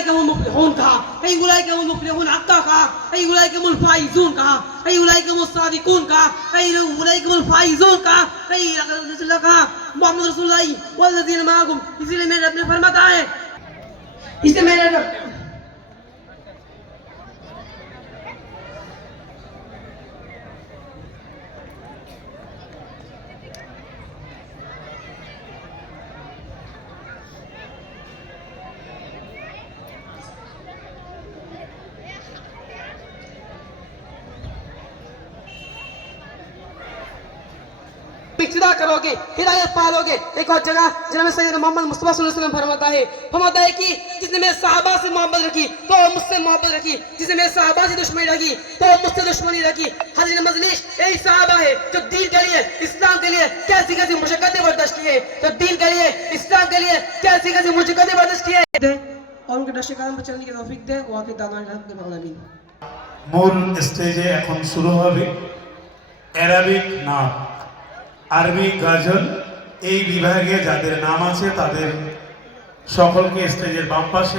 उलाइका हुमुल मुफ्लिहून कहा, कहीं उलाइका हुमुल मुफ्लिहून हक्का कहा, कहीं उलाइका हुमुल फाइजून कहा, कहीं उलाइका हुमुस सादिकून कहा, कहीं उलाइका हुमुल फाइजून कहा, कहीं कहा मोहम्मद रसूलुल्लाह वल्लज़ीना माअहुम। इसलिए मेरे रब ने फरमाता है, इसलिए मेरे रब इक्तिदा करोगे, हिदायत पालोगे। एक और जगह जनाब सैयद मोहम्मद मुस्तफा सल्लल्लाहु अलैहि वसल्लम फरमाता है कि जिसने मेरे सहाबा से मोहब्बत रखी तो मुझसे मोहब्बत रखी, जिसने मेरे सहाबा से दुश्मनी रखी तो मुझसे दुश्मनी रखी। हाज़िरीन मजलिस, यही सहाबा है जो दीन के लिए, इस्लाम के लिए कैसी कैसी मुशक्कतें बर्दाश्त की है, जो दीन के लिए, इस्लाम के लिए कैसी कैसी मुशक्कतें बर्दाश्त की है और उनके नक्शे कदम पर चलने की तौफीक दे। वाक़ई दाना आमीन। মূল স্টেজে এখন শুরু হবে অ্যারাবিক নাম, আরবি গাজল। এই বিভাগে যাদের নাম আছে তাদের সকলকে স্টেজের বাম পাশে